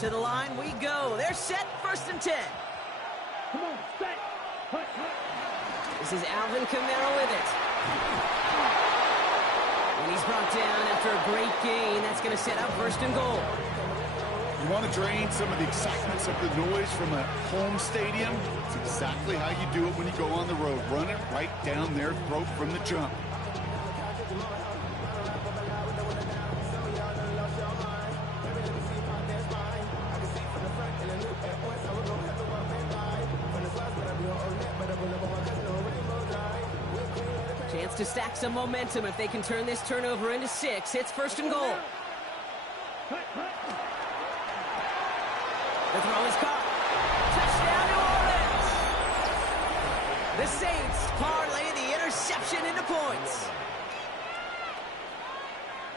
To the line we go. They're set, 1st and 10. Come on, set. This is Alvin Kamara with it. And he's brought down after a great gain. That's going to set up 1st and goal. You want to drain some of the excitement, some of the noise from a home stadium? It's exactly how you do it when you go on the road. Run it right down their throat from the jump. Chance to stack some momentum if they can turn this turnover into 6. It's 1st and goal. The throw is caught. Touchdown, New Orleans. The Saints parlay the interception into points.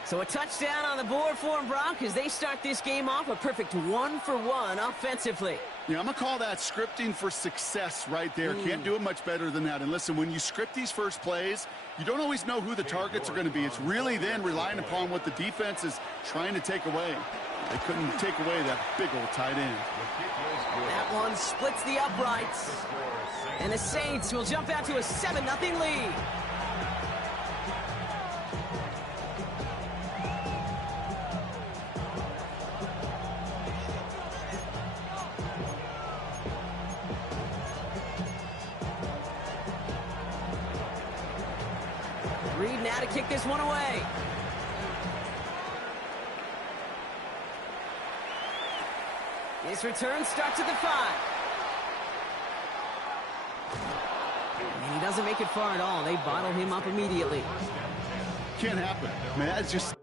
So a touchdown on the board for them, Brock, as they start this game off a perfect 1-for-1 offensively. Yeah, I'm going to call that scripting for success right there. Can't do it much better than that. And listen, when you script these first plays, you don't always know who the targets are going to be. It's really then relying upon what the defense is trying to take away. They couldn't take away that big old tight end. That one splits the uprights. And the Saints will jump out to a 7-0 lead. Reed now to kick this one away. This return starts at the 5. And he doesn't make it far at all. They bottle him up immediately. Can't happen. Man, that's just...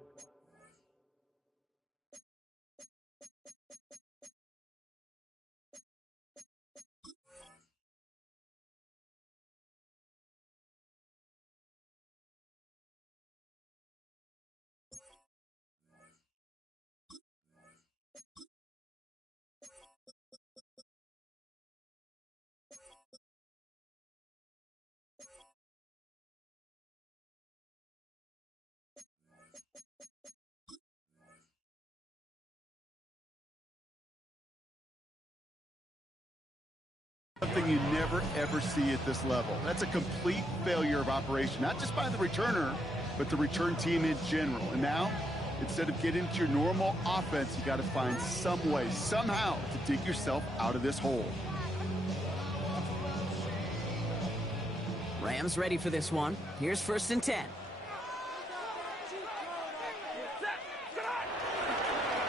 something you never, ever see at this level. That's a complete failure of operation, not just by the returner, but the return team in general. And now, instead of getting into your normal offense, you got to find some way, somehow, to dig yourself out of this hole. Rams ready for this one. Here's 1st and 10.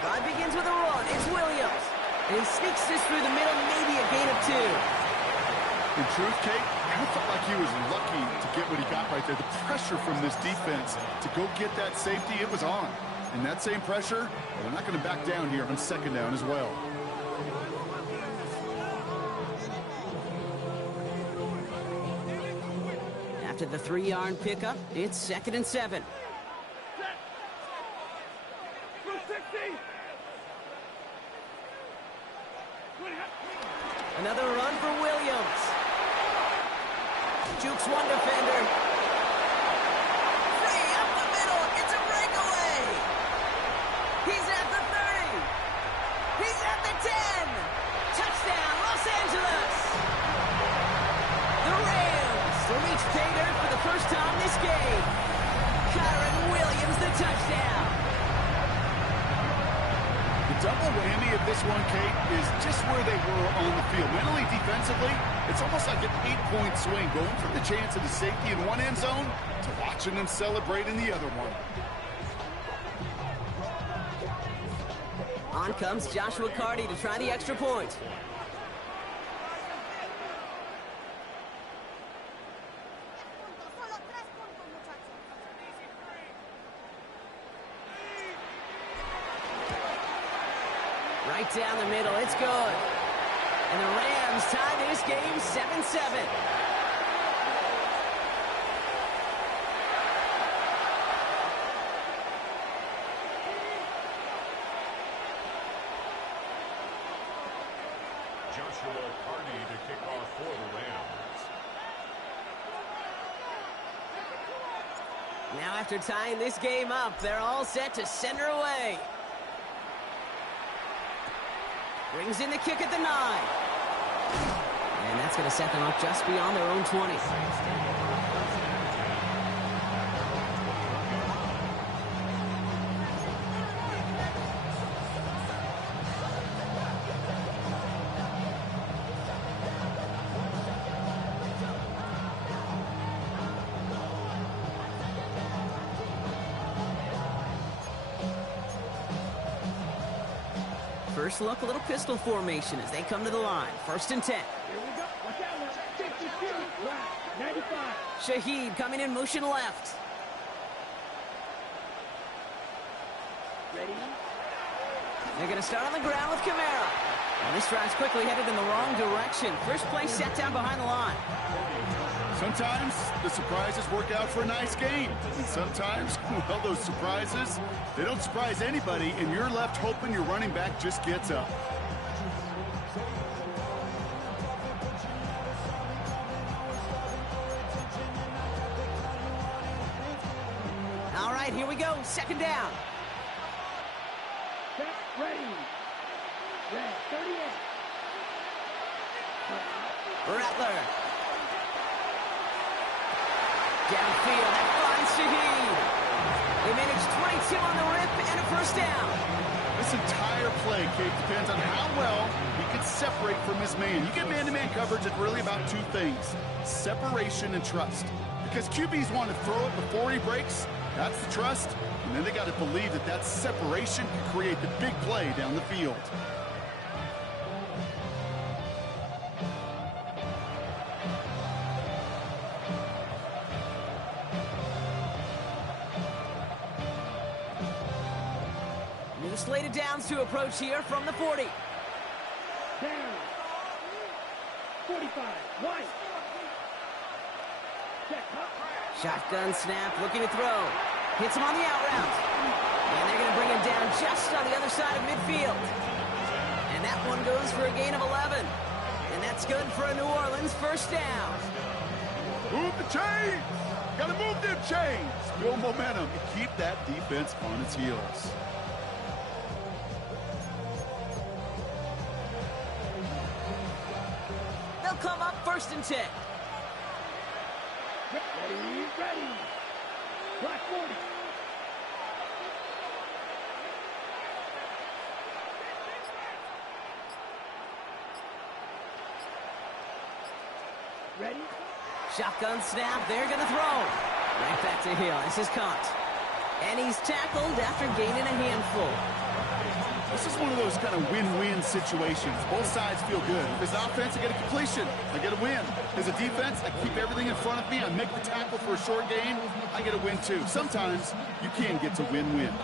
Drive begins with a run. It's Williams. And he sneaks this through the middle, maybe a gain of 2. In truth, Kate, I felt like he was lucky to get what he got right there. The pressure from this defense to go get that safety, it was on. And that same pressure, well, they're not going to back down here on 2nd down as well. After the 3-yard pickup, it's 2nd and 7. Another run for Williams. Jukes one defender. Free up the middle. It's a breakaway. He's at the 30. He's at the 10. Touchdown, Los Angeles. The Rams to reach pay dirt for the first time this game. Kyron Williams, the touchdown. The double whammy of this one, Kate, is just where they were on the field. Mentally, defensively, it's almost like an 8-point swing, going from the chance of the safety in one end zone to watching them celebrate in the other one. On comes Joshua Carty to try the extra point. Right down the middle, it's good. And the Rams tie this game 7-7. Joshua Carty to kick off for the Rams. Now after tying this game up, they're all set to send her away. Brings in the kick at the 9. And that's going to set them up just beyond their own 20. First look, a little pistol formation as they come to the line. 1st and 10. Here we go. Watch out now. 62. Right. 95. Shaheed coming in motion left. Ready? They're going to start on the ground with Kamara. And this drive's quickly headed in the wrong direction. First play set down behind the line. Sometimes the surprises work out for a nice game. And sometimes, well, those surprises, they don't surprise anybody, and you're left hoping your running back just gets up. All right, here we go. 2nd down. Set. Ready. Red. 38. Rattler. Downfield, that finds Shaheed. They managed 22 on the rip and a 1st down. This entire play, Kate, depends on how well he can separate from his man. You get man-to-man coverage, it's really about 2 things: separation and trust. Because QBs want to throw it before he breaks, that's the trust. And then they got to believe that that separation can create the big play down the field. Slated downs to approach here from the 40. Down. 45. White. Check. Shotgun snap, looking to throw. Hits him on the out route. And they're going to bring him down just on the other side of midfield. And that one goes for a gain of 11. And that's good for a New Orleans 1st down. Move the chains! Got to move them chains! Build momentum and keep that defense on its heels. Come up 1st and 10. Ready. Black 40. Ready? Shotgun snap. They're going to throw. Right back to Hill. This is caught. And he's tackled after gaining a handful. This is one of those kind of win-win situations. Both sides feel good. As an offense, I get a completion. I get a win. As a defense, I keep everything in front of me. I make the tackle for a short gain. I get a win, too. Sometimes you can get to win-win.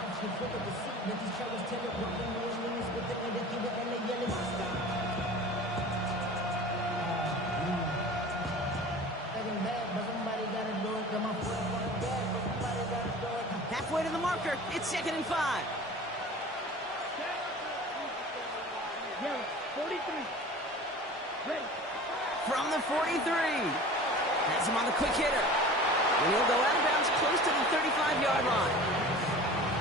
Halfway to the marker. It's 2nd and 5. Yellow, 43. Ready. From the 43. Has him on the quick hitter. And he'll go out of bounds close to the 35-yard line.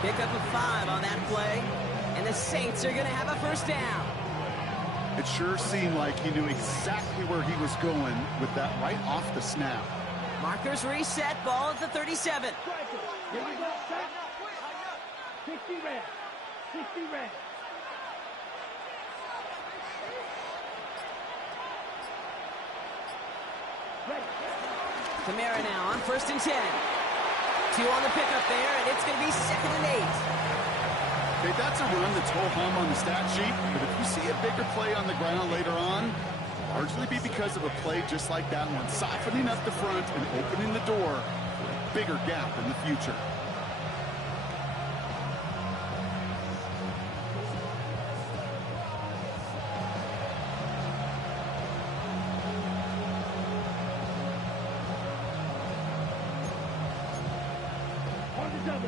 Pick up a 5 on that play. And the Saints are going to have a 1st down. It sure seemed like he knew exactly where he was going with that right off the snap. Markers reset. Ball at the 37. Here we go. 60 red. 60 red. Ready. Kamara now on 1st and 10. 2 on the pickup there, and it's going to be 2nd and 8. Okay, that's a run that's ho-hum on the stat sheet, but if you see a bigger play on the ground later on, largely be because of a play just like that one, softening up the front and opening the door for a bigger gap in the future.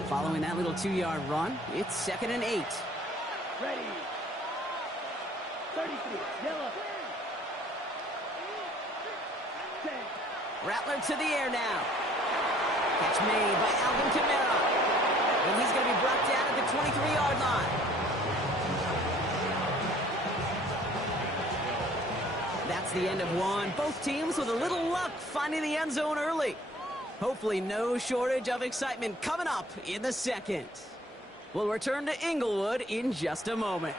Following that little 2-yard run, it's 2nd and 8. Ready. 33. Yellow. 10. Rattler to the air now. Catch made by Alvin Kamara. And he's going to be brought down at the 23-yard line. That's the end of one. Both teams with a little luck finding the end zone early. Hopefully no shortage of excitement coming up in the second. We'll return to Inglewood in just a moment.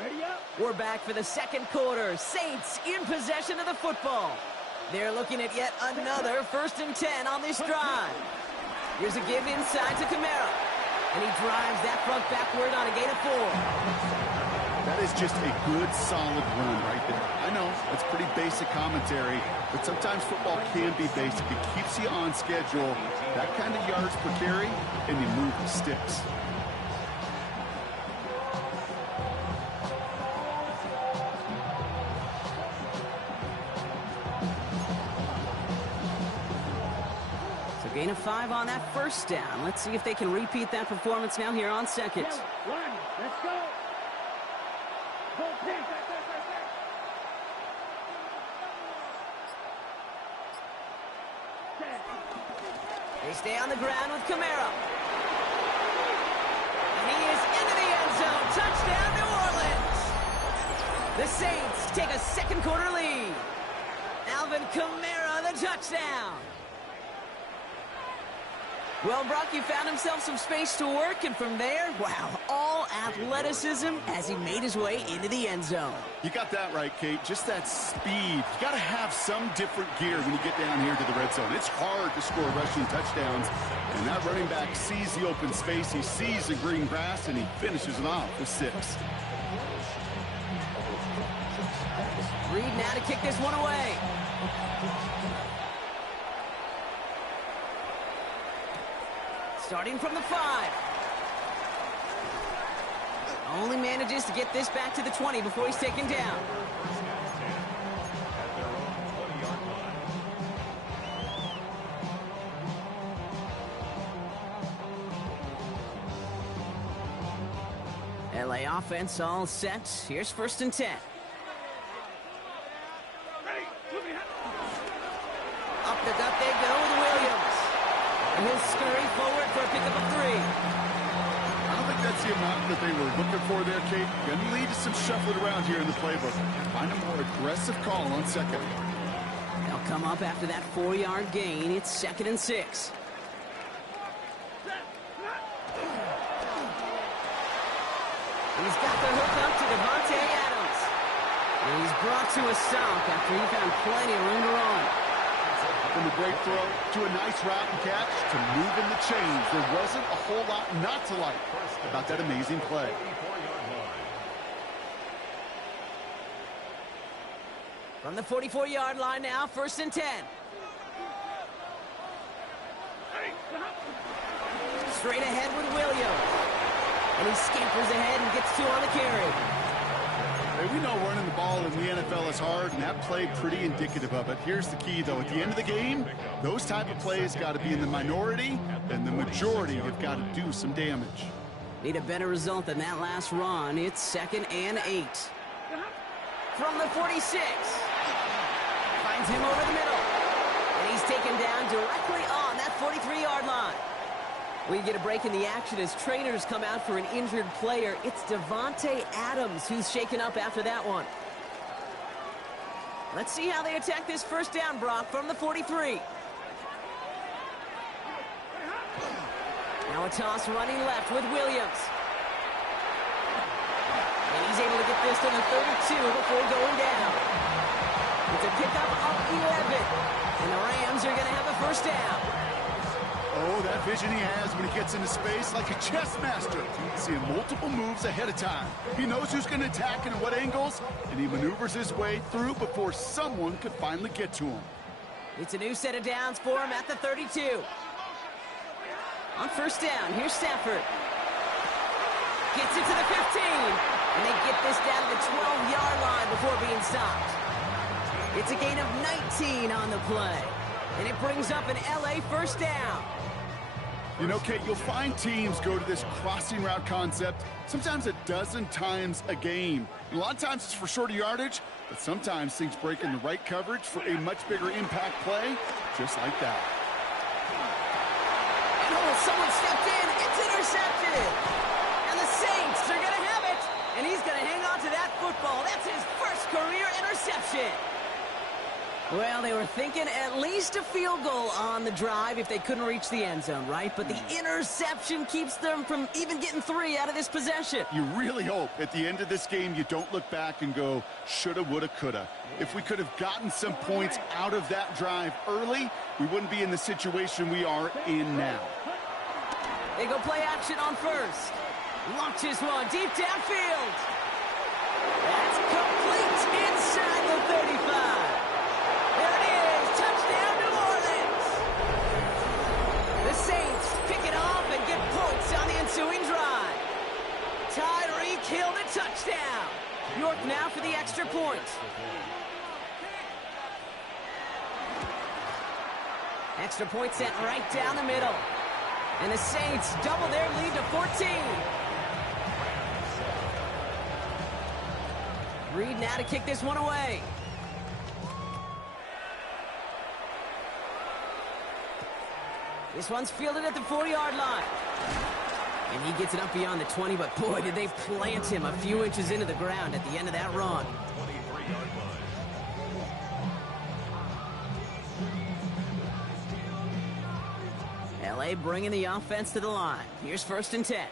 Ready up. We're back for the second quarter. Saints in possession of the football. They're looking at yet another 1st and 10 on this drive. Here's a give inside to Camara. And he drives that front backward on a gain of 4. That is just a good, solid run right there. I know, it's pretty basic commentary, but sometimes football can be basic. It keeps you on schedule. That kind of yards per carry, and you move the sticks. Gain of 5 on that first down. Let's see if they can repeat that performance now here on second. One. Let's go. Go, pick. They stay on the ground with Camara. And he is into the end zone. Touchdown, New Orleans. The Saints take a second quarter lead. Alvin Kamara, the touchdown. Well, Brock, you found himself some space to work, and from there, wow, all athleticism as he made his way into the end zone. You got that right, Kate. Just that speed. You got to have some different gear when you get down here to the red zone. It's hard to score rushing touchdowns, and that running back sees the open space, he sees the green grass, and he finishes it off with 6. Reed now to kick this one away. Starting from the 5. Only manages to get this back to the 20 before he's taken down. LA offense all set. Here's 1st and 10. Up the gut they go with Williams. And he'll scurry forward for a pickup of 3. I don't think that's the amount that they were looking for there, Kate. Going to lead to some shuffling around here in the playbook. Find a more aggressive call on second. They'll come up after that 4-yard gain. It's 2nd and 6. He's got the hook up to Devontae Adams. And he's brought to a stop after he found plenty of room to run. From a great throw to a nice route and catch to moving the chains. There wasn't a whole lot not to like about that amazing play. From the 44-yard line now, 1st and 10. Straight ahead with Williams. And he scampers ahead and gets 2 on the carry. Hey, we know running the ball in the NFL is hard, and that play pretty indicative of it. Here's the key, though. At the end of the game, those type of plays got to be in the minority, and the majority have got to do some damage. Need a better result than that last run. It's 2nd and 8. From the 46. Finds him over the middle. And he's taken down directly on that 43-yard line. We get a break in the action as trainers come out for an injured player. It's Devontae Adams who's shaken up after that one. Let's see how they attack this 1st down, Brock, from the 43. Now a toss running left with Williams. And he's able to get this to the 32 before going down. It's a pickup of 11. And the Rams are going to have a 1st down. Oh, that vision he has when he gets into space like a chess master. Seeing multiple moves ahead of time. He knows who's going to attack and at what angles, and he maneuvers his way through before someone could finally get to him. It's a new set of downs for him at the 32. On 1st down, here's Stafford. Gets it to the 15. And they get this down to the 12-yard line before being stopped. It's a gain of 19 on the play. And it brings up an LA 1st down. You know, Kate, you'll find teams go to this crossing route concept sometimes a dozen times a game. And a lot of times it's for shorter yardage, but sometimes things break in the right coverage for a much bigger impact play, just like that. And oh, someone stepped in. It's intercepted. And the Saints are going to have it. And he's going to hang on to that football. That's his first career interception. Well, they were thinking at least a field goal on the drive if they couldn't reach the end zone, right? But the interception keeps them from even getting 3 out of this possession. You really hope at the end of this game you don't look back and go, shoulda, woulda, coulda. If we could have gotten some points out of that drive early, we wouldn't be in the situation we are in now. They go play action on first. Launches one deep downfield. That's complete inside the 35. There it is, touchdown New Orleans. The Saints pick it off and get points on the ensuing drive. Tyreek Hill a touchdown. York now for the extra point. Extra point sent right down the middle. And the Saints double their lead to 14. Reed now to kick this one away. This one's fielded at the 40-yard line. And he gets it up beyond the 20, but boy, did they plant him a few inches into the ground at the end of that run. 23-yard line. LA bringing the offense to the line. Here's 1st and 10.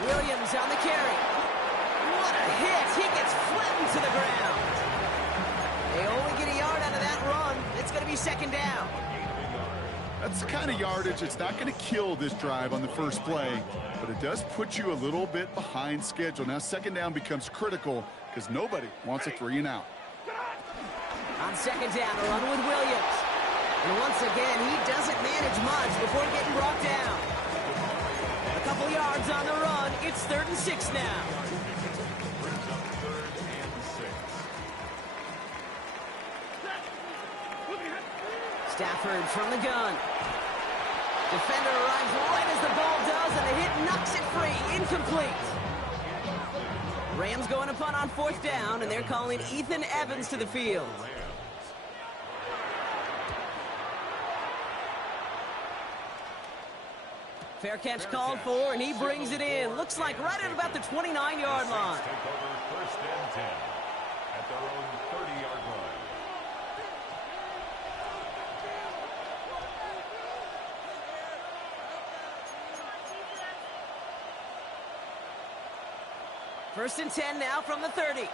Williams on the carry. What a hit. He gets flattened to the ground. They only get a yard out of that run. It's going to be 2nd down. That's the kind of yardage it's not going to kill this drive on the first play, but it does put you a little bit behind schedule. Now 2nd down becomes critical because nobody wants a 3 and out. On 2nd down, a run with Williams. And once again, he doesn't manage much before getting brought down. A couple yards on the run. It's 3rd and 6 now. Stafford from the gun. Defender arrives right as the ball does, and the hit knocks it free. Incomplete. Rams going to punt on 4th down, and they're calling Ethan Evans to the field. Fair catch called for, and he brings it in. Looks like right at about the 29-yard line. Take over 1st and 10 at their own 30-yard line. First and 10 now from the 30.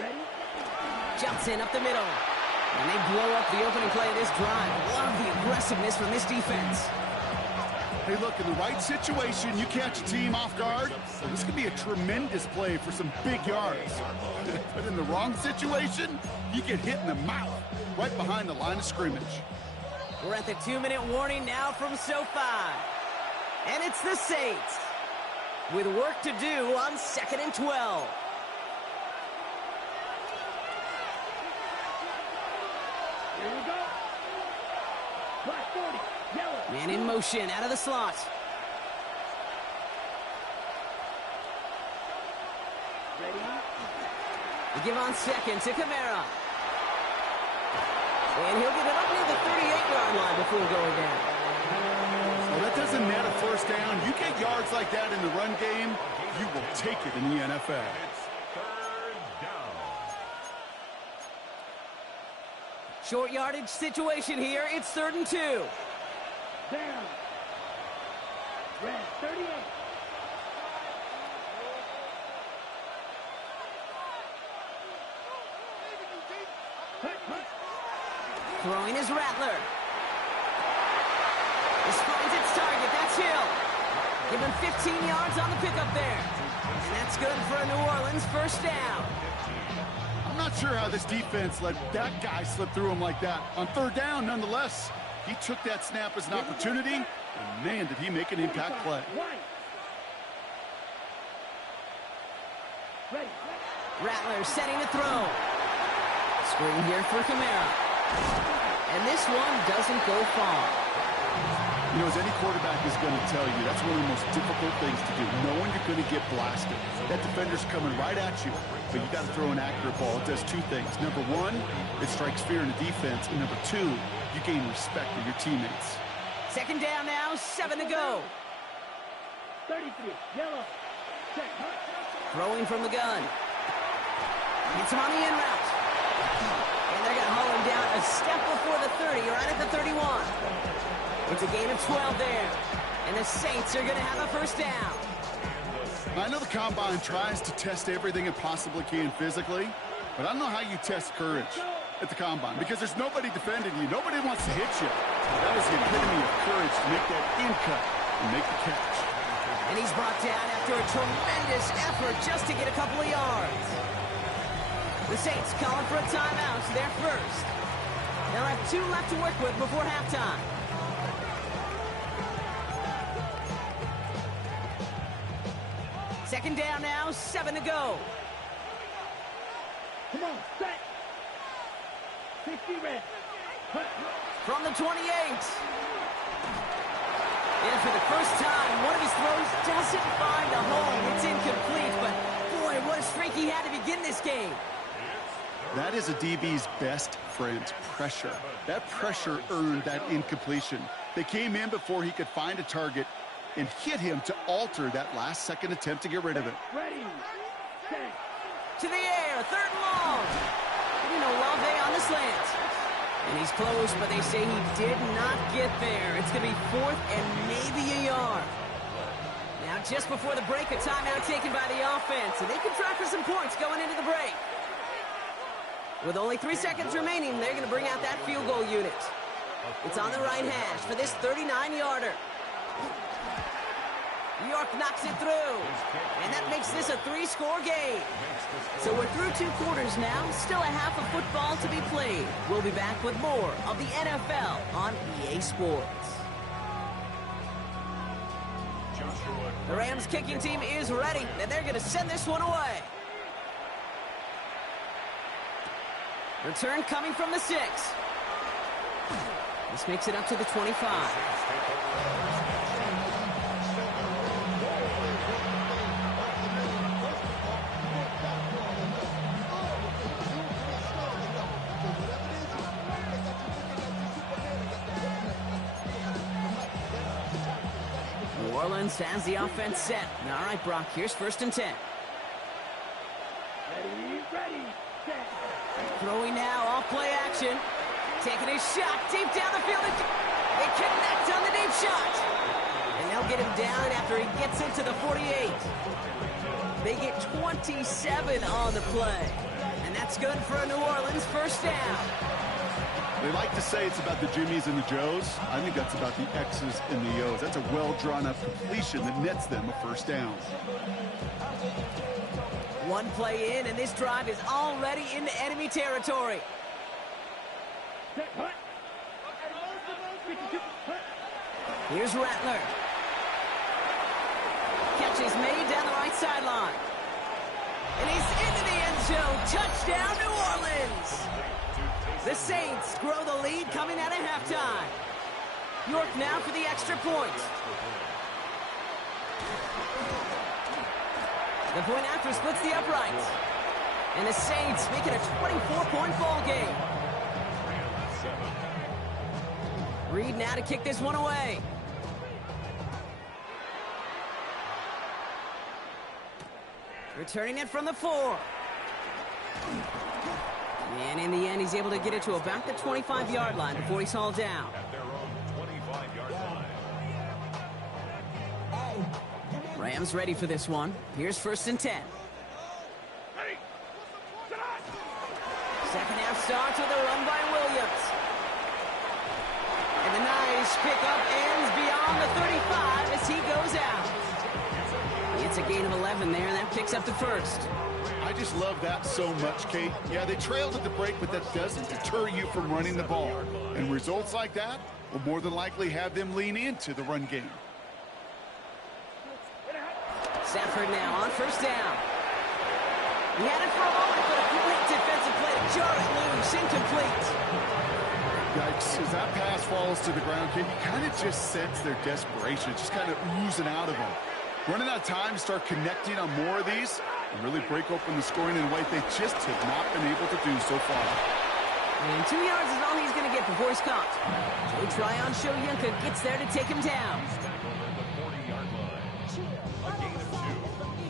Ready? Jumps in up the middle. And they blow up the opening play of this drive. Love the aggressiveness from this defense. Hey, look, in the right situation, you catch a team off guard, so this could be a tremendous play for some big yards. But in the wrong situation, you get hit in the mouth right behind the line of scrimmage. We're at the 2-minute warning now from SoFi. And it's the Saints with work to do on 2nd and 12. Here we go. Black 40, yellow. Man in motion out of the slot. Ready? They give on 2nd to Kamara. And he'll get it up near the 38-yard line before going down. Well, that doesn't net a 1st down. You get yards like that in the run game, you will take it in the NFL. It's 3rd down. Short yardage situation here. It's 3rd and 2. Down. Red 38. Throwing is Rattler. This finds its target. That's Hill. Give him 15 yards on the pickup there. And that's good for a New Orleans 1st down. I'm not sure how this defense let that guy slip through him like that. On 3rd down, nonetheless, he took that snap as an opportunity, and man, did he make an impact play. White. Ready. Rattler setting to throw. Screen here for Kamara. And this one doesn't go far. You know, as any quarterback is going to tell you, that's one of the most difficult things to do, knowing you're going to get blasted. That defender's coming right at you, but you got to throw an accurate ball. It does two things. Number one, it strikes fear in the defense, and number two, you gain respect of your teammates. Second down now, 7 to go. 33, yellow. Check. Throwing from the gun. Gets him on the in route. And they're going to haul him down a step before the 30, right at the 31. It's a gain of 12 there. And the Saints are going to have a first down. I know the Combine tries to test everything it possibly can physically, but I don't know how you test courage at the Combine, because there's nobody defending you. Nobody wants to hit you. That was the epitome of courage to make that in cut and make the catch. And he's brought down after a tremendous effort just to get a couple of yards. The Saints calling for a timeout, so they're first. They'll have 2 left to work with before halftime. Second down now, 7 to go. Come on, set. 60 red. From the 28. And for the first time, one of his throws doesn't find a home. It's incomplete, but boy, what a streak he had to begin this game. That is a DB's best friend, pressure. That pressure earned that incompletion. They came in before he could find a target and hit him to alter that last-second attempt to get rid of it. Ready. Set. To the air, 3rd and long. You know, Lave on the slant. And he's close, but they say he did not get there. It's going to be 4th and maybe a yard. Now, just before the break, a timeout taken by the offense, and they can try for some points going into the break. With only 3 seconds remaining, they're going to bring out that field goal unit. It's on the right hash for this 39-yarder. New York knocks it through, and that makes this a 3-score game. So we're through 2 quarters now, still a half of football to be played. We'll be back with more of the NFL on EA Sports. The Rams kicking team is ready, and they're going to send this one away. Return coming from the 6. This makes it up to the 25. New Orleans has the offense set. All right, Brock, here's 1st and 10. Ready, set. Throwing now, off play action. Taking his shot deep down the field. They connect on the deep shot. And they'll get him down after he gets into the 48. They get 27 on the play. And that's good for a New Orleans first down. They like to say it's about the Jimmies and the Joes. I think that's about the X's and the O's. That's a well-drawn-up completion that nets them a first down. One play in, and this drive is already into enemy territory. Set. Hut. 52. Hut. Here's Rattler. Catch is made down the right sideline. And he's into the end zone. Touchdown, New Orleans. The Saints grow the lead coming out of halftime. York now for the extra point. The point after splits the uprights. And the Saints make it a 24-point ball game. Reed now to kick this one away. Returning it from the 4. And in the end, he's able to get it to about the 25-yard line before he's hauled down. At their own 25-yard line. Rams ready for this one. Here's 1st and 10. Second half starts with a run by Williams. And the nice pickup ends beyond the 35 as he goes out. It's a gain of 11 there, and that picks up the 1st. I just love that so much, Kate. Yeah, they trailed at the break, but that doesn't deter you from running the ball. And results like that will more than likely have them lean into the run game. Stafford now on 1st down. He had it for a moment, but a great defensive play to jar it loose. Incomplete. Yikes, as that pass falls to the ground, Kate, you kind of just sense their desperation, just kind of oozing out of them. Running out of time to start connecting on more of these and really break open the scoring in a way they just have not been able to do so far. And 2 yards is all he's going to get before he's caught. Joe Tryon Shoyinka gets there to take him down. He's tackled at the 40-yard line. A gain of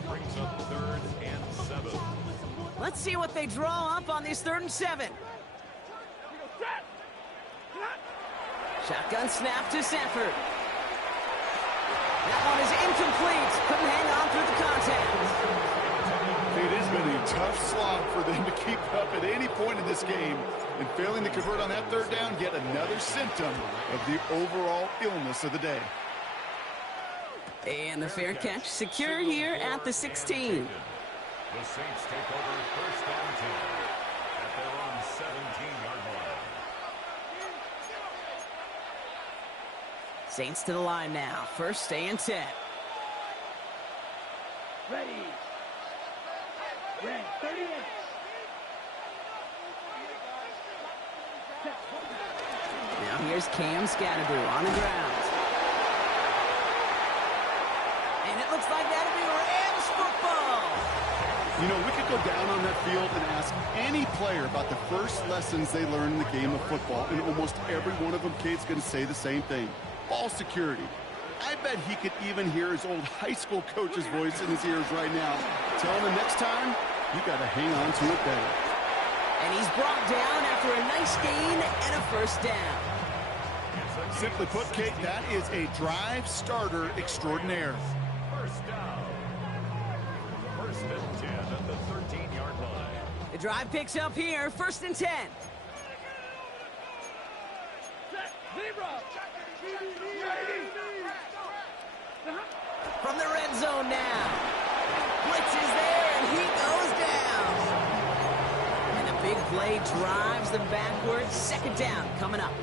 2 brings up 3rd and 7. Let's see what they draw up on this 3rd and 7. Shotgun snap to Sanford. That one is incomplete. Couldn't hang on through the contact. It has been a tough slog for them to keep up at any point in this game. And failing to convert on that 3rd down, yet another symptom of the overall illness of the day. And the fair catch secure here at the 16. The Saints take over 1st and 10 at their own 17-yard line. Saints to the line now. 1st and 10. Ready. Red, 38. Now here's Cam Scatterbroo on the ground. And it looks like that'll be Rams football. You know, we could go down on that field and ask any player about the first lessons they learned in the game of football, and almost every one of them, Kate's going to say the same thing. Ball security. I bet he could even hear his old high school coach's voice in his ears right now, telling him next time, you got to hang on to it better. And he's brought down after a nice gain and a 1st down. Simply put, Kate, that is a drive starter extraordinaire. 1st down. 1st and 10 at the 13-yard line. The drive picks up here. 1st and 10. From the red zone now. Blitz is there, and he goes down. And the big play drives them backwards. 2nd down coming up.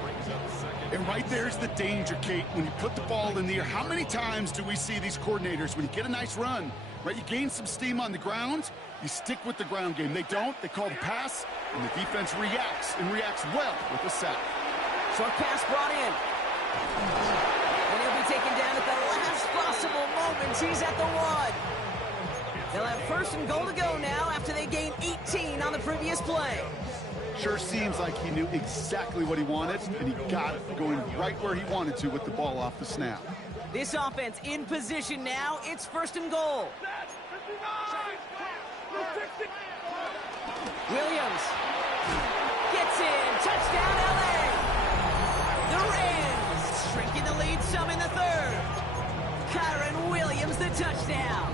And right there's the danger, Kate, when you put the ball in the air. How many times do we see these coordinators, when you get a nice run, right, you gain some steam on the ground, you stick with the ground game. They don't. They call the pass, and the defense reacts, and reacts well with the sack. Short pass brought in. And he'll be taken down at the last possible moment. He's at the 1. They'll have 1st and goal to go now after they gained 18 on the previous play. Sure seems like he knew exactly what he wanted, and he got it going right where he wanted to with the ball off the snap. This offense in position now. It's 1st and goal. Williams gets in. Touchdown, LA. The Rams shrinking the lead some in the 3rd. Kyron Williams, the touchdown.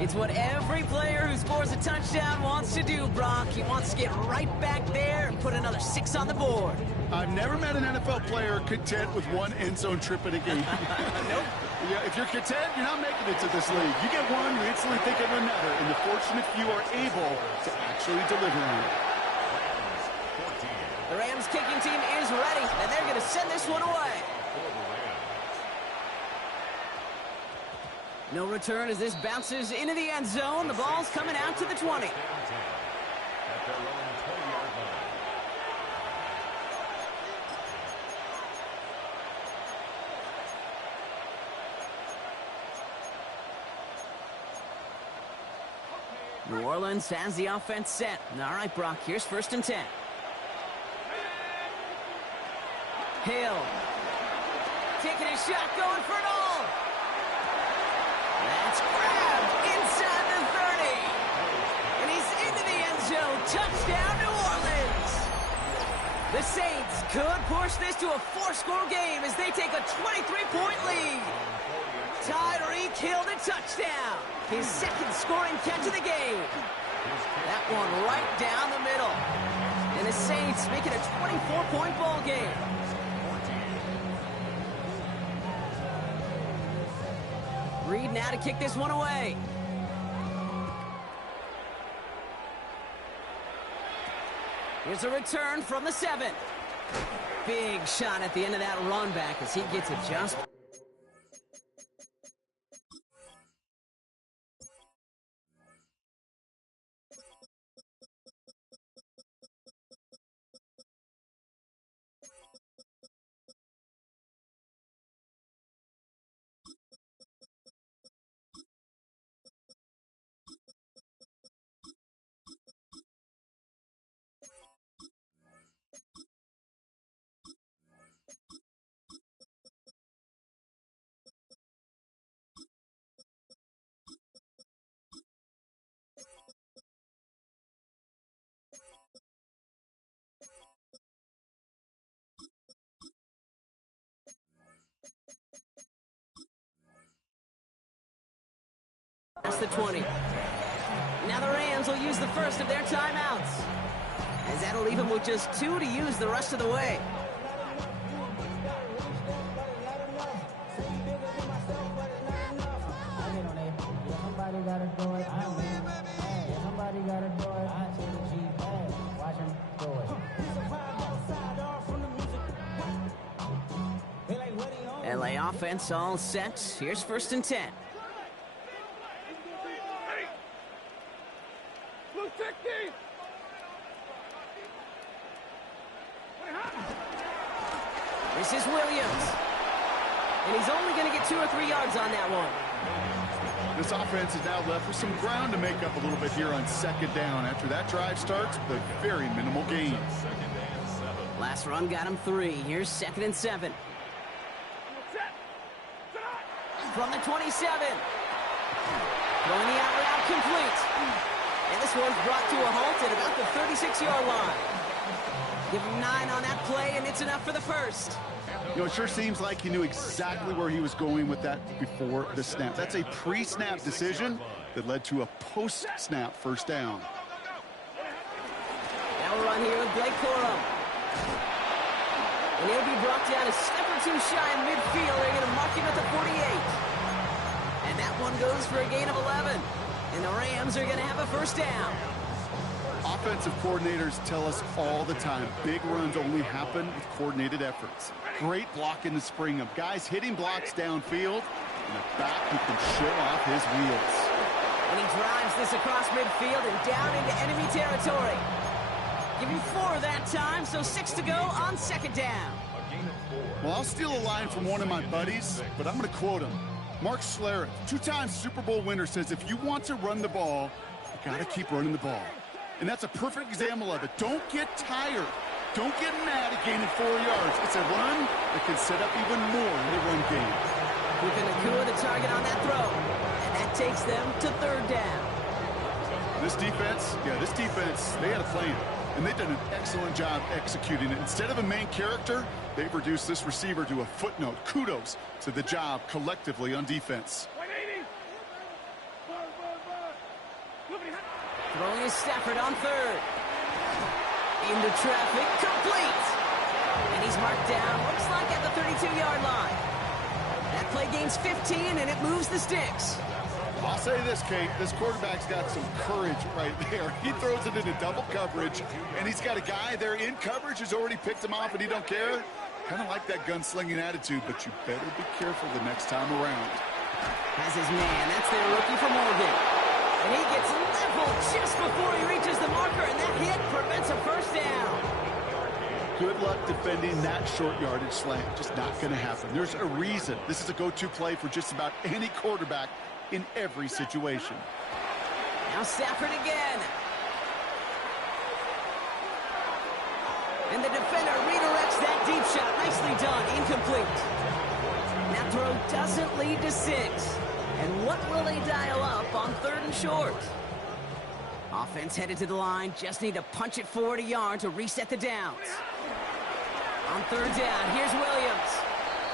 It's what every player who scores a touchdown wants to do, Brock. He wants to get right back there and put another 6 on the board. I've never met an NFL player content with one end zone trip in a game. Nope. Yeah, if you're content, you're not making it to this league. You get one, you instantly think of another, and the fortunate few are able to actually deliver on it. The Rams kicking team is ready, and they're going to send this one away. No return as this bounces into the end zone. The ball's coming out to the 20. At their own 20-yard line. New Orleans has the offense set. All right, Brock, here's 1st and 10. Hill taking a shot, going for it all. That's grabbed inside the 30. And he's into the end zone. Touchdown, New Orleans. The Saints could push this to a 4-score game as they take a 23-point lead. Tyreek Hill the touchdown. His 2nd scoring catch of the game. That one right down the middle. And the Saints make it a 24-point ball game. Reed now to kick this one away. Here's a return from the 7. Big shot at the end of that run back as he gets it just the 20. Now the Rams will use the first of their timeouts, as that'll leave them with just 2 to use the rest of the way. Somebody gotta do it. Somebody gotta do it. I take the G. Watch him do it. LA offense all set. Here's 1st and 10. This is Williams. And he's only going to get 2 or 3 yards on that one. This offense is now left with some ground to make up a little bit here on 2nd down. After that drive starts, with a very minimal gain. Last run got him 3. Here's 2nd and 7. From the 27. Throwing the out route complete. And this one's brought to a halt at about the 36-yard line. Give him 9 on that play, and it's enough for the first. You know, it sure seems like he knew exactly where he was going with that before the snap. That's a pre-snap decision that led to a post-snap first down. Now we're on here with Blake Corum. And he'll be brought down a step or 2 shy in midfield. They're going to mark him at the 48. And that one goes for a gain of 11. And the Rams are going to have a first down. Offensive coordinators tell us all the time, big runs only happen with coordinated efforts. Great block in the spring of guys hitting blocks downfield, and a back who can show off his wheels. And he drives this across midfield and down into enemy territory. Give him 4 that time, so 6 to go on 2nd down. Well, I'll steal a line from one of my buddies, but I'm going to quote him. Mark Schlereth, 2-time Super Bowl winner, says if you want to run the ball, you got to keep running the ball. And that's a perfect example of it. Don't get tired. Don't get mad at gaining 4 yards. It's a run that can set up even more in the run game. Looking to Nakua the target on that throw. And that takes them to 3rd down. This defense, they had a plan. And they've done an excellent job executing it. Instead of a main character, they've reduced this receiver to a footnote. Kudos to the job collectively on defense. Throwing is Stafford on 3rd. Into traffic, complete. And he's marked down, looks like at the 32-yard line. That play gains 15, and it moves the sticks. I'll say this, Kate, this quarterback's got some courage right there. He throws it into double coverage, and he's got a guy there in coverage who's already picked him off, and he don't care. Kind of like that gunslinging attitude, but you better be careful the next time around. Has his man. That's their rookie from Oregon. And he gets leveled just before he reaches the marker, and that hit prevents a first down. Good luck defending that short yardage slant. Just not going to happen. There's a reason. This is a go-to play for just about any quarterback in every situation. Now Stafford again. And the defender redirects that deep shot. Nicely done. Incomplete. That throw doesn't lead to 6. And what will they dial up on 3rd and short? Offense headed to the line. Just need to punch it forward a yard to reset the downs. On 3rd down, here's Williams.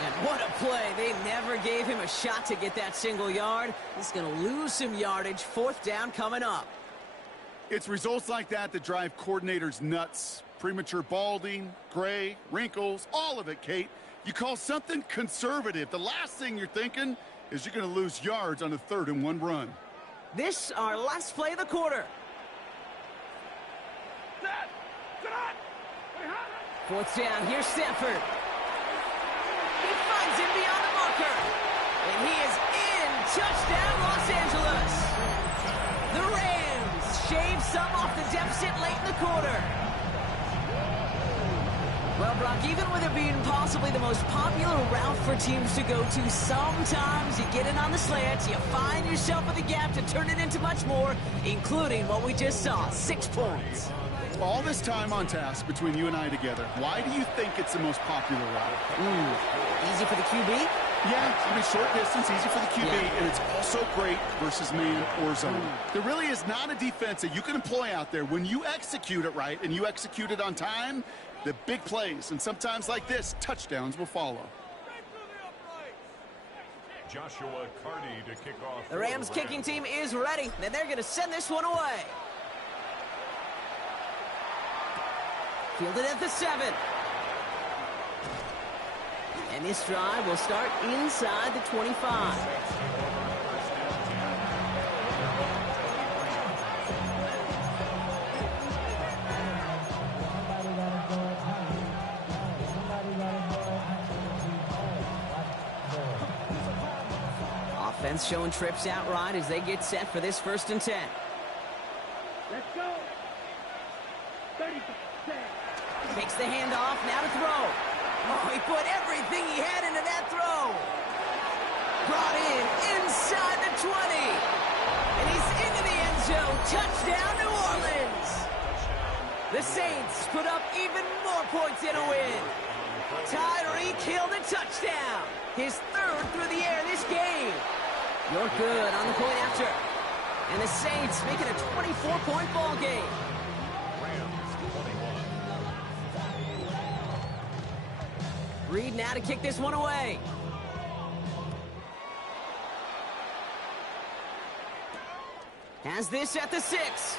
And what a play. They never gave him a shot to get that single yard. He's going to lose some yardage. 4th down coming up. It's results like that that drive coordinators nuts. Premature balding, gray, wrinkles, all of it, Kate. You call something conservative. The last thing you're thinking is you're going to lose yards on a 3rd and 1 run. This our last play of the quarter. 4th down, here's Stafford. He finds him beyond the marker. And he is in. Touchdown, Los Angeles. The Rams shave some off the deficit late in the quarter. Well, Brock, even with it being possibly the most popular route for teams to go to, sometimes you get in on the slants, you find yourself with a gap to turn it into much more, including what we just saw, 6 points. All this time on task between you and I together, why do you think it's the most popular route? Easy for the QB? Yeah, I mean, short distance, easy for the QB, and it's also great versus man or zone. There really is not a defense that you can employ out there. When you execute it right and you execute it on time, the big plays, and sometimes like this, touchdowns will follow. Joshua Carty to kick off. The Rams kicking team is ready, and they're going to send this one away. Fielded at the 7. And this drive will start inside the 25. Offense showing trips out right as they get set for this 1st and 10. Let's go. 30 Takes the handoff, now to throw. Oh, he put everything he had into that throw. Brought in inside the 20. And he's into the end zone. Touchdown, New Orleans. The Saints put up even more points in a win. Tyreek Hill the touchdown. His 3rd through the air this game. You're good on the point after. And the Saints making a 24-point ball game. Reed now to kick this one away. Has this at the 6.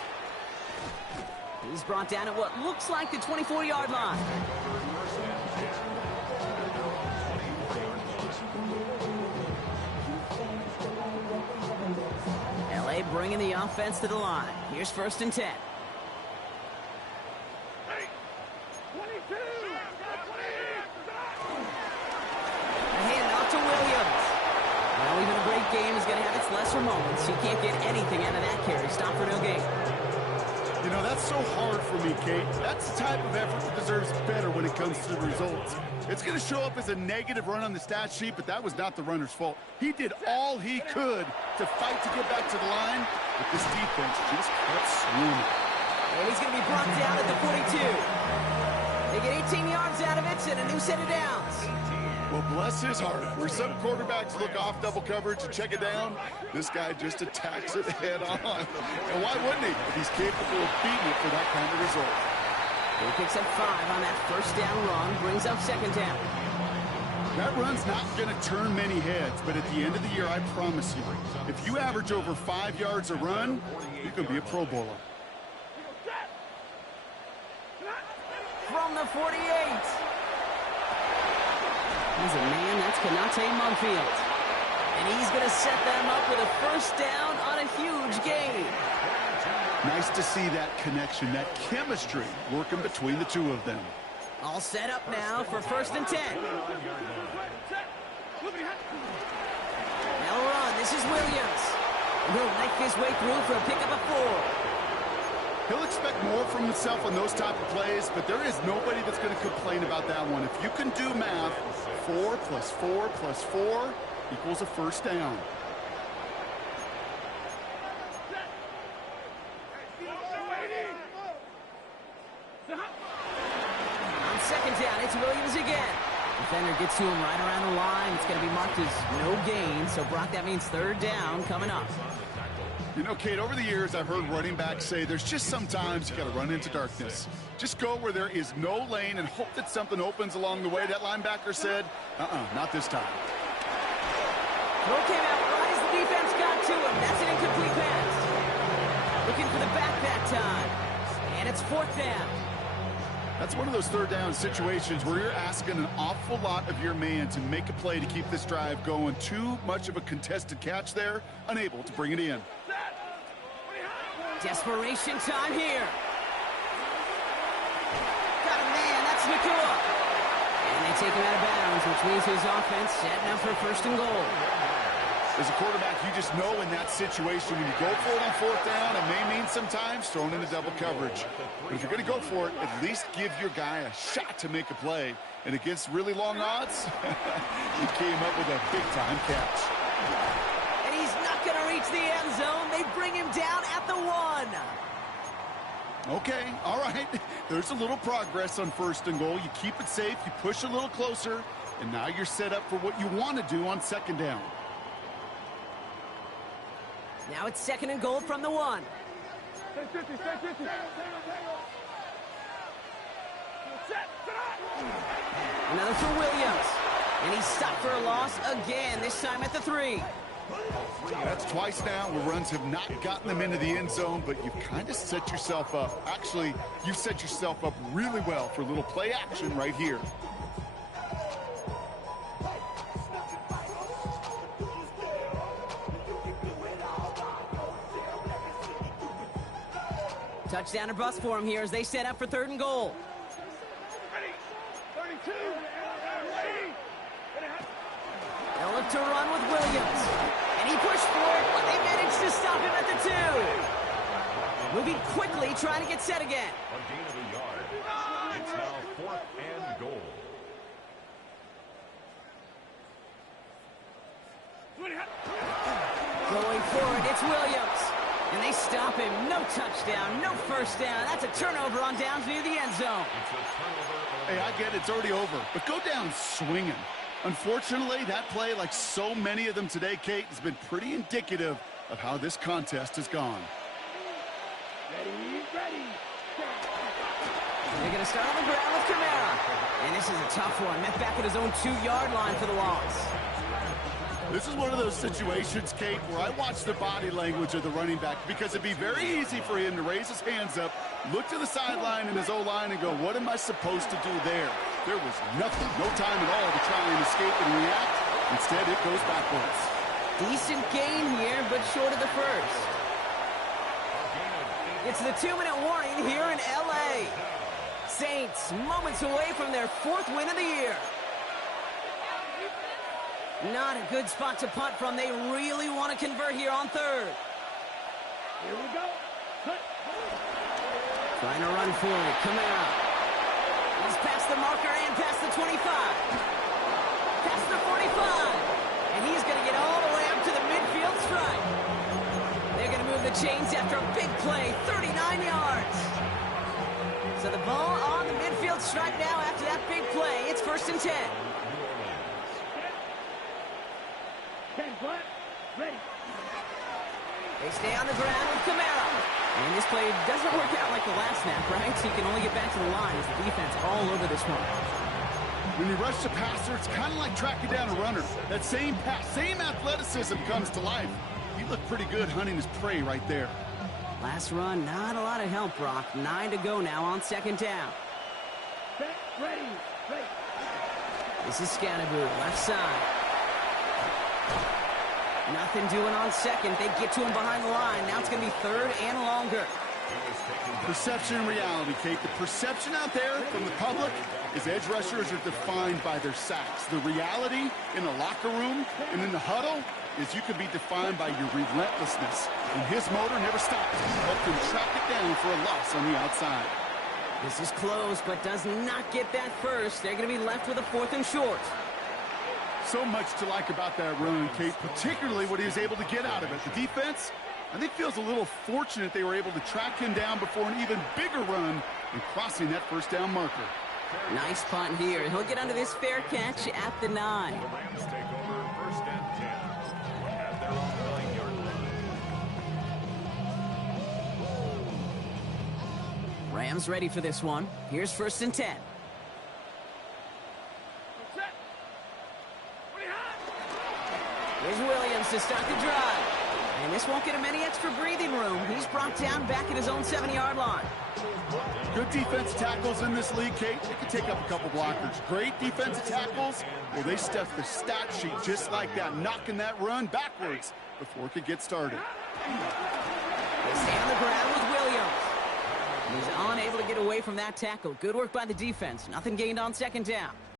He's brought down at what looks like the 24-yard line. LA bringing the offense to the line. Here's 1st and 10. To Williams. Well, even a great game is going to have its lesser moments. You can't get anything out of that carry. Stop for no gain. You know, that's so hard for me, Kate. That's the type of effort that deserves better when it comes to the results. It's going to show up as a negative run on the stat sheet, but that was not the runner's fault. He did all he could to fight to get back to the line, but this defense just kept swooning. And he's going to be brought down at the 42. They get 18 yards out of it and a new set of downs. Well, bless his heart. Where some quarterbacks look off double coverage and check it down, this guy just attacks it head on. And why wouldn't he? If he's capable of beating it for that kind of result. He picks up 5 on that 1st down run, brings up 2nd down. That run's not going to turn many heads, but at the end of the year, I promise you, if you average over 5 yards a run, you can be a Pro Bowler. From the 48. He's a man, that's Konate Mumfield. And he's going to set them up with a 1st down on a huge gain. Nice to see that connection, that chemistry working between the two of them. All set up now for 1st and 10. Now run, this is Williams. He'll knife his way through for a pickup of 4. He'll expect more from himself on those type of plays, but there is nobody that's going to complain about that one. If you can do math, 4 plus 4 plus 4 equals a 1st down. On 2nd down, it's Williams again. Defender gets to him right around the line. It's going to be marked as no gain, so Brock, that means 3rd down coming up. You know, Kate, over the years, I've heard running backs say there's just sometimes you got to run into darkness. Just go where there is no lane and hope that something opens along the way. That linebacker said, not this time. Throw came out right as the defense got to him. That's an incomplete pass. Looking for the back that time. And it's 4th down. That's one of those 3rd down situations where you're asking an awful lot of your man to make a play to keep this drive going. Too much of a contested catch there, unable to bring it in. Desperation time here. Got a man, that's Nakua. And they take him out of bounds, which means his offense setting up for 1st and goal. As a quarterback, you just know in that situation when you go for it on 4th down, it may mean sometimes throwing into double coverage. But if you're going to go for it, at least give your guy a shot to make a play. And against really long odds, he came up with a big-time catch. And he's not going to reach the end zone. They bring him down at the 1. Okay, all right. There's a little progress on 1st and goal. You keep it safe, you push a little closer, and now you're set up for what you want to do on 2nd down. Now it's 2nd and goal from the 1. Another for Williams. And he's stopped for a loss again, this time at the 3. That's twice now where runs have not gotten them into the end zone, but you've kind of set yourself up. Actually, you set yourself up really well for a little play action right here. Touchdown or bust for him here as they set up for 3rd and goal. They'll look to run with Williams. And he pushed for it, but they managed to stop him at the 2. Moving quickly, trying to get set again. A gain of a yard. It's now 4th and goal. Going forward, it's Williams. And they stop him. No touchdown, no first down. That's a turnover on downs near the end zone. It's a turnover. Hey, I get it, it's already over, but go down swinging. Unfortunately, that play, like so many of them today, Kate, has been pretty indicative of how this contest has gone. They're going to start on the ground with Kamara. And this is a tough one. Met back at his own 2-yard line for the loss. This is one of those situations, Kate, where I watch the body language of the running back because it'd be very easy for him to raise his hands up, look to the sideline in his O-line and go, what am I supposed to do there? There was nothing, no time at all to try and escape and react. Instead, it goes backwards. Decent gain here, but short of the first. It's the 2-minute warning here in L.A. Saints moments away from their 4th win of the year. Not a good spot to punt from. They really want to convert here on 3rd. Here we go. Trying to run for it. Kamara. He's past the marker and past the 25. Past the 45. And he's going to get all the way up to the midfield stripe. They're going to move the chains after a big play. 39 yards. So the ball on the midfield stripe now after that big play. It's 1st and 10. 10 flat, ready. They stay on the ground with Kamara. And this play doesn't work out like the last snap, right? So you can only get back to the line as the defense all over this one. When you rush the passer, it's kind of like tracking down a runner. That same pass, same athleticism comes to life. He looked pretty good hunting his prey right there. Last run, not a lot of help, Brock. 9 to go now on 2nd down. Set, ready, ready. This is Scannaboo, left side. Nothing doing on 2nd. They get to him behind the line. Now it's going to be 3rd and longer. Perception and reality, Kate. The perception out there from the public is edge rushers are defined by their sacks. The reality in the locker room and in the huddle is you could be defined by your relentlessness. And his motor never stops. Helped him track it down for a loss on the outside. This is close, but does not get that first. They're going to be left with a 4th and short. So much to like about that run, Kate, particularly what he was able to get out of it. The defense, I think, feels a little fortunate they were able to track him down before an even bigger run and crossing that 1st down marker. Nice punt here. He'll get under this fair catch at the 9. The Rams take over 1st and 10 at their own 9-yard line. Rams ready for this one. Here's 1st and 10. Here's Williams to start the drive. And this won't get him any extra breathing room. He's brought down back at his own 7-yard line. Good defensive tackles in this league, Kate. They can take up a couple blockers. Great defensive tackles, well, they stuff the stat sheet just like that, knocking that run backwards before it could get started. They stay on the ground with Williams. He's unable to get away from that tackle. Good work by the defense. Nothing gained on 2nd down.